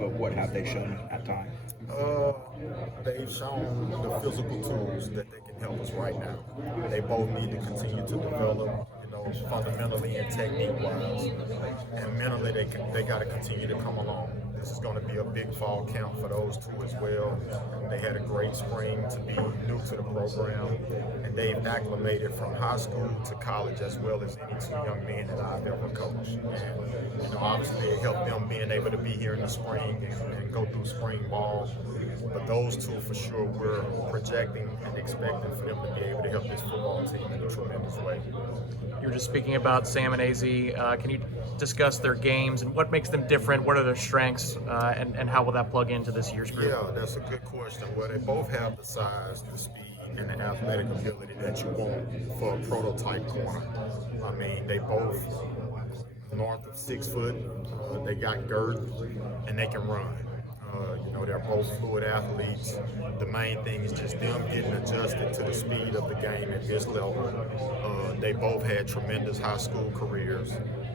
but what have they shown at times? They've shown the physical tools that they can help us right now. They both need to continue to develop, fundamentally and technique-wise, and mentally they got to continue to come along. This is going to be a big fall camp for those two as well. They had a great spring to be new to the program, and they've acclimated from high school to college as well as any two young men that I've ever coached. And obviously it helped them being able to be here in the spring and go through spring ball. But those two for sure we're projecting and expecting for them to be able to help this football team in a tremendous way. You were just speaking about Sam and AZ. Can you discuss their games and what makes them different? What are their strengths, and how will that plug into this year's group? Yeah, that's a good question. Well, they both have the size, the speed, and the athletic ability that you want for a prototype corner. I mean, they both north of 6 foot. They got girth, and they can run. They're both fluid athletes. The main thing is just them getting adjusted to the speed of the game at this level. They both had tremendous high school careers,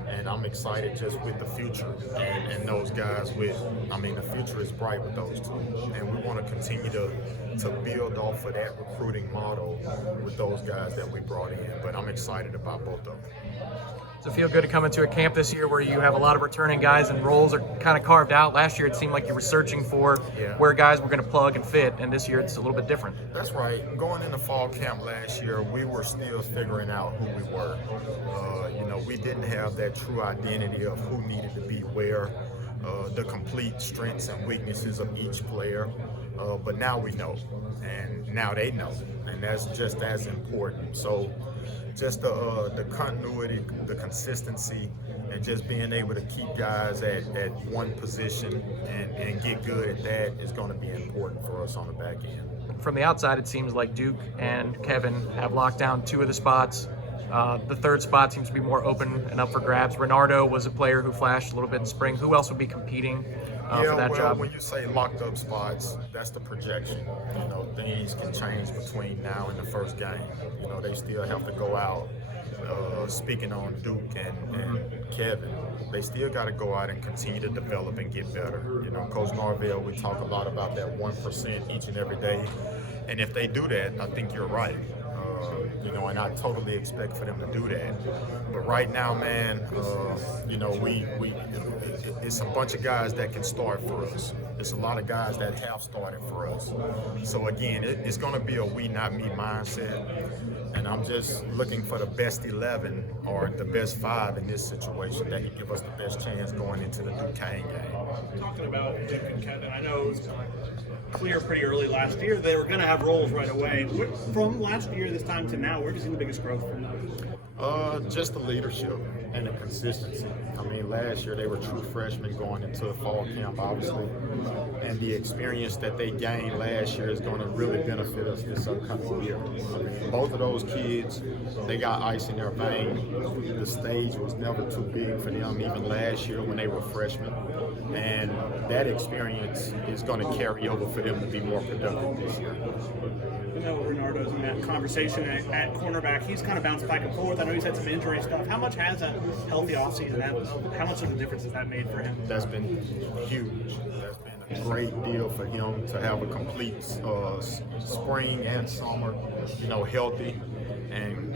and I'm excited just with the future and those guys the future is bright with those two. And we want to continue to build off of that recruiting model with those guys that we brought in. But I'm excited about both of them. Does it feel good to come into a camp this year where you have a lot of returning guys and roles are kind of carved out? Last year it seemed like you were searching for where guys were going to plug and fit, and this year it's a little bit different. That's right. Going into fall camp last year, we were still figuring out who we were. We didn't have that true identity of who needed to be where, the complete strengths and weaknesses of each player. But now we know, and now they know, and that's just as important. So just the continuity, the consistency, and just being able to keep guys at one position and get good at that is going to be important for us on the back end. From the outside, it seems like Duke and Kevin have locked down 2 of the spots. The third spot seems to be more open and up for grabs. Renardo was a player who flashed a little bit in spring. Who else would be competing for that job? When you say locked up spots, that's the projection. Things can change between now and the first game. They still have to go out. Speaking on Duke and Kevin, they still got to go out and continue to develop and get better. Coach Norvell, we talk a lot about that 1% each and every day. And if they do that, I think you're right. And I totally expect for them to do that. But right now, man, it's a bunch of guys that can start for us. There's a lot of guys that have started for us. So again, it's going to be a we, not me mindset. And I'm just looking for the best 11 or the best 5 in this situation that can give us the best chance going into the Duquesne game. Talking about Duke and Kevin, I know it was clear pretty early last year they were going to have roles right away. From last year, this time to now, where have you seen the biggest growth from them? Just the leadership and the consistency. I mean, last year they were true freshmen going into a fall camp, obviously, and the experience that they gained last year is going to really benefit us this upcoming year. I mean, both of those kids, they got ice in their vein. The stage was never too big for them, even last year when they were freshmen, and that experience is going to carry over for them to be more productive this year. I know Renardo's in that conversation at cornerback. He's kind of bounced back and forth. I know he's had some injury stuff. How much has a healthy offseason, how much of a difference has that made for him? That's been huge. That's been a great deal for him to have a complete spring and summer, healthy. And,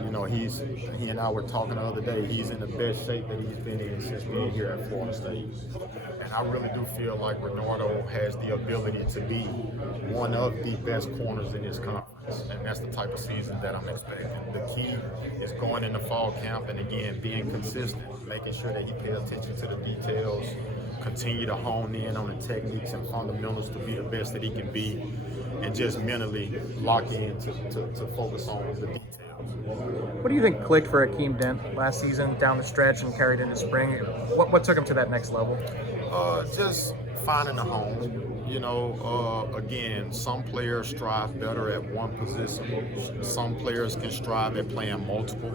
he and I were talking the other day, he's in the best shape that he's been in since being here at Florida State. And I really do feel like Renardo has the ability to be one of the best corners in this conference. And that's the type of season that I'm expecting. The key is going into fall camp and, again, being consistent, making sure that he pays attention to the details, continue to hone in on the techniques and fundamentals to be the best that he can be, and just mentally lock in to focus on the details. What do you think clicked for Akeem Dent last season down the stretch and carried into spring? What took him to that next level? Just finding a home. Again, some players strive better at one position. Some players can strive at playing multiple.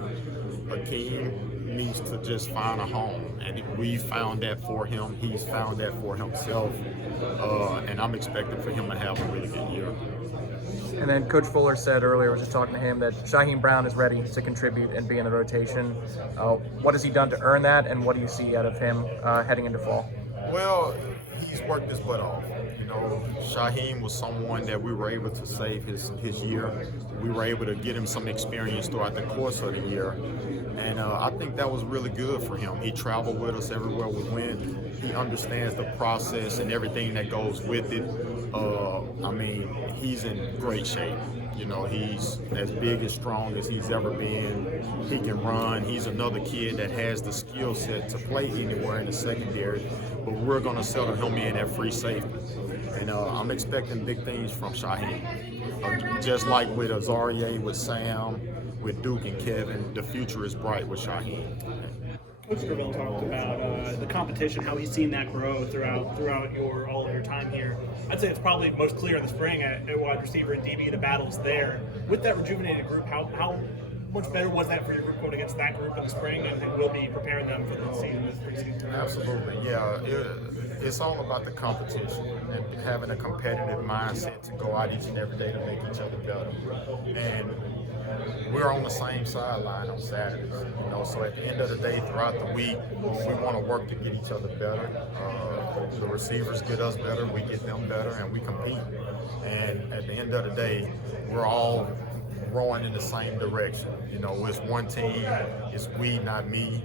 Akeem needs to just find a home, and we found that for him. He's found that for himself, and I'm expecting for him to have a really good year. And then Coach Fuller said earlier, I was just talking to him, that Shaheen Brown is ready to contribute and be in the rotation. What has he done to earn that, and what do you see out of him heading into fall? Well, he he's worked his butt off. You know, Shaheen was someone that we were able to save his year. We were able to get him some experience throughout the course of the year. And I think that was really good for him. He traveled with us everywhere we went. He understands the process and everything that goes with it. I mean, he's in great shape. You know, he's as big and strong as he's ever been. He can run. He's another kid that has the skill set to play anywhere in the secondary, but we're going to settle him in at free safety. And I'm expecting big things from Shaheen. Just like with Azareye'h, with Sam, with Duke and Kevin, the future is bright with Shaheen. Coach Norvell talked about the competition, how he's seen that grow throughout all of your time here. I'd say it's probably most clear in the spring at wide receiver and DB, the battles there. With that rejuvenated group, how much better was that for your group going against that group in the spring, and we'll be preparing them for the season this preseason? Absolutely, yeah. It's all about the competition and having a competitive mindset to go out each and every day to make each other better. And we're on the same sideline on Saturdays, you know, so at the end of the day, throughout the week, we want to work to get each other better. The receivers get us better, we get them better, and we compete. And at the end of the day, we're all rowing in the same direction. You know, it's one team, it's we, not me.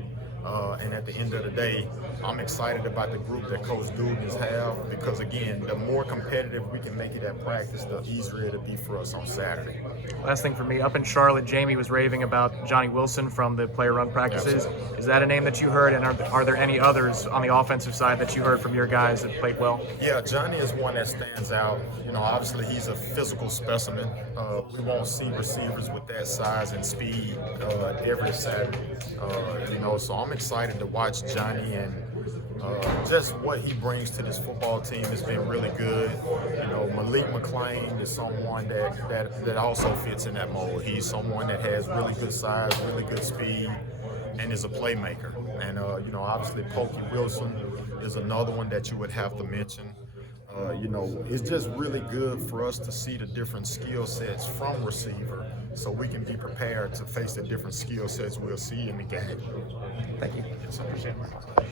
And at the end of the day, I'm excited about the group that Coach Dugans have, because again, the more competitive we can make it at practice, the easier it'll be for us on Saturday. Last thing for me, up in Charlotte, Jamie was raving about Johnny Wilson from the player run practices. Absolutely. Is that a name that you heard, and are there any others on the offensive side that you heard from your guys that played well? Yeah, Johnny is one that stands out. You know, obviously he's a physical specimen. We won't see receivers with that size and speed every Saturday. You know, so I'm excited to watch Johnny, and just what he brings to this football team has been really good. You know, Malik McClain is someone that also fits in that mold. He's someone that has really good size, really good speed, and is a playmaker. And you know, obviously Pokey Wilson is another one that you would have to mention. You know, it's just really good for us to see the different skill sets from receiver, so we can be prepared to face the different skill sets we'll see in the game. Thank you. Appreciate it.